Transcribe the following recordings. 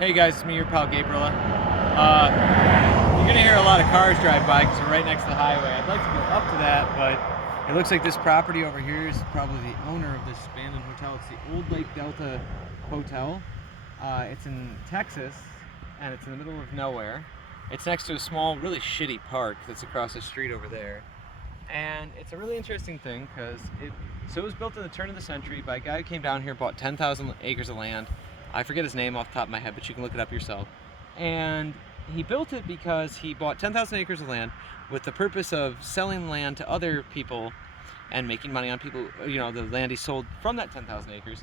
Hey guys, it's me, your pal Gabriela. You're gonna hear a lot of cars drive by because we're right next to the highway. I'd like to go up to that, but it looks like this property over here is probably the owner of this abandoned hotel. It's the Old Lake Delta Hotel. It's in Texas, and it's in the middle of nowhere. It's next to a small, really shitty park that's across the street over there. And it's a really interesting thing because it was built in the turn of the century by a guy who came down here, bought 10,000 acres of land. I forget his name off the top of my head, but you can look it up yourself. And he built it because he bought 10,000 acres of land with the purpose of selling land to other people and making money on people, the land he sold from that 10,000 acres.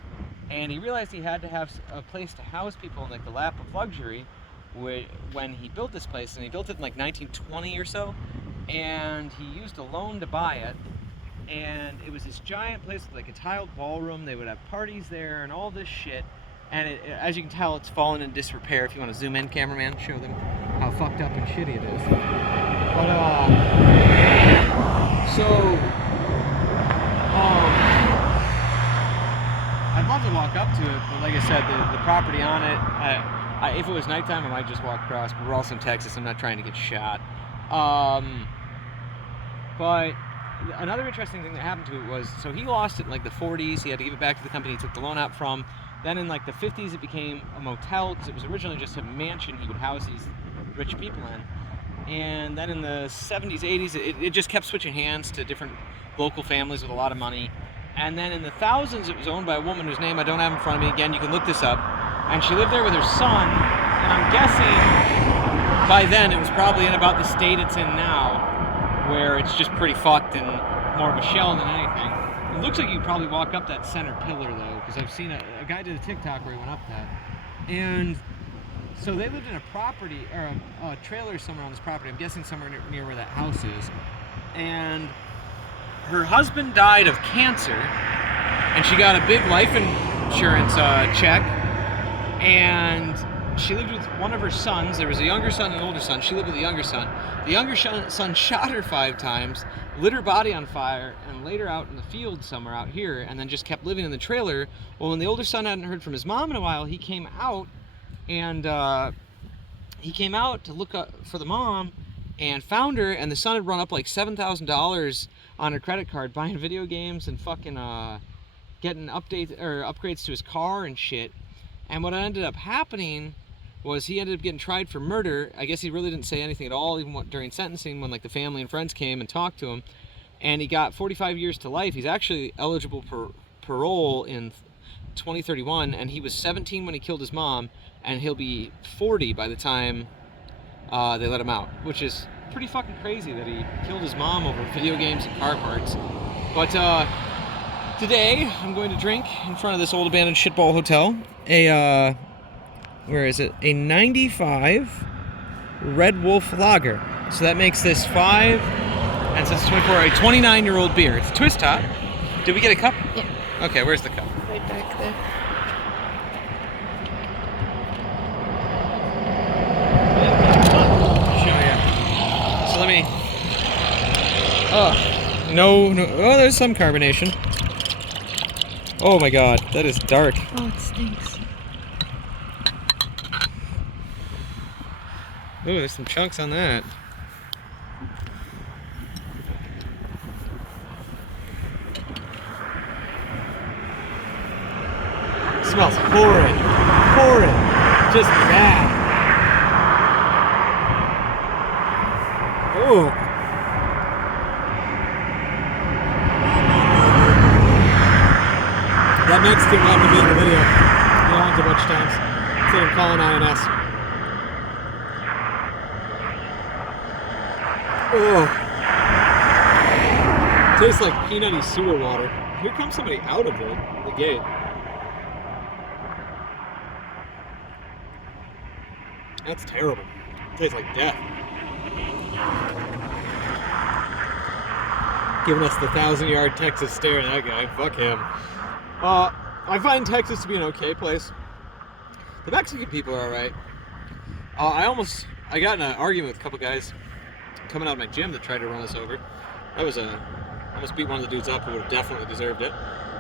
And he realized he had to have a place to house people in like the lap of luxury when he built this place. And he built it in like 1920 or so. And he used a loan to buy it. And it was this giant place with like a tiled ballroom. They would have parties there and all this shit. And as you can tell, it's fallen in disrepair. If you want to zoom in, cameraman, show them how fucked up and shitty it is. But, I'd love to walk up to it, but like I said, the property on it, if it was nighttime, I might just walk across, but we're also in Texas. I'm not trying to get shot. But another interesting thing that happened to it was, so he lost it in like the 40s. He had to give it back to the company he took the loan out from. Then in like the 50s, it became a motel because it was originally just a mansion he would house these rich people in. And then in the 70s, 80s, it just kept switching hands to different local families with a lot of money. And then in the thousands, it was owned by a woman whose name I don't have in front of me. Again, you can look this up. And she lived there with her son. And I'm guessing by then it was probably in about the state it's in now, where it's just pretty fucked and more of a shell than anything. It looks like you could probably walk up that center pillar though, because I've seen a guy did a TikTok where he went up that. And so they lived in a property, or a trailer somewhere on this property, I'm guessing somewhere near where that house is. And her husband died of cancer, and she got a big life insurance check, and she lived with one of her sons. There was a younger son and an older son. She lived with the younger son. The younger son shot her 5 times, lit her body on fire, and laid her out in the field somewhere out here, and then just kept living in the trailer. Well, when the older son hadn't heard from his mom in a while, he came out, and he came out to look for the mom, and found her, and the son had run up like $7,000 on her credit card, buying video games and fucking getting upgrades to his car and shit. And what ended up happening was he ended up getting tried for murder. I guess he really didn't say anything at all, even during sentencing, when like the family and friends came and talked to him. And he got 45 years to life. He's actually eligible for parole in 2031, and he was 17 when he killed his mom, and he'll be 40 by the time they let him out, which is pretty fucking crazy that he killed his mom over video games and car parts. But today I'm going to drink in front of this old abandoned shitball hotel where is it? A 95 Red Wolf Lager. So that makes this 5, and since it's 24, a 29-year-old beer. It's a twist top. Did we get a cup? Yeah. Okay, where's the cup? Right back there. Show you. So let me. Oh, no. Oh, there's some carbonation. Oh my god, that is dark. Oh, it stinks. Ooh, there's some chunks on that. It smells horrid. Horrid. Just bad. Ooh. That Mexican wanted to be in the video. He owns a bunch of times. Instead of calling INS. Oh. Tastes like peanutty sewer water. Here comes somebody out of the gate. That's terrible. It tastes like death. Giving us the 1,000-yard Texas stare, that guy. Fuck him. I find Texas to be an okay place. The Mexican people are alright. I got in an argument with a couple guys coming out of my gym that tried to run us over. That was almost beat one of the dudes up who would have definitely deserved it.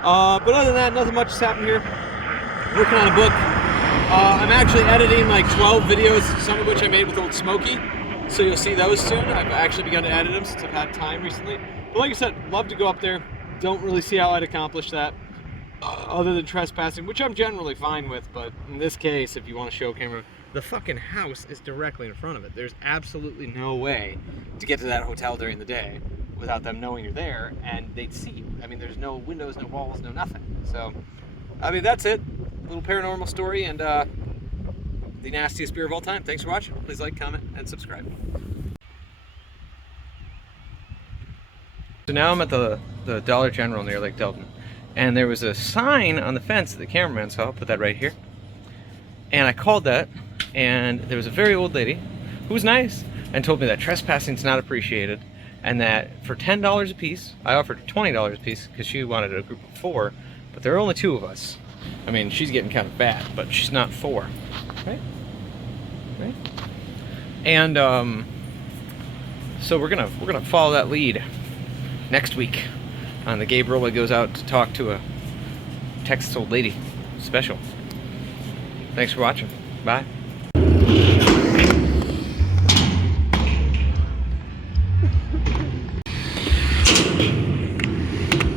But other than that, nothing much has happened here. Working on a book. I'm actually editing like 12 videos, some of which I made with Old Smokey. So you'll see those soon. I've actually begun to edit them since I've had time recently. But like I said, love to go up there. Don't really see how I'd accomplish that other than trespassing, which I'm generally fine with. But in this case, if you want a show camera, the fucking house is directly in front of it. There's absolutely no way to get to that hotel during the day without them knowing you're there, and they'd see you. I mean, there's no windows, no walls, no nothing. So, I mean, that's it. Little paranormal story, and the nastiest beer of all time. Thanks for watching. Please like, comment, and subscribe. So now I'm at the Dollar General near Lake Delton, and there was a sign on the fence that the cameraman saw. I'll put that right here. And I called that, and there was a very old lady who was nice and told me that trespassing is not appreciated, and that for $10 a piece, I offered $20 a piece because she wanted a group of 4, but there are only 2 of us. I mean, she's getting kind of bad, but she's not 4, right? Right? And so we're gonna follow that lead next week on the Gabriel that goes out to talk to a Texas old lady special. Thanks for watching. Bye.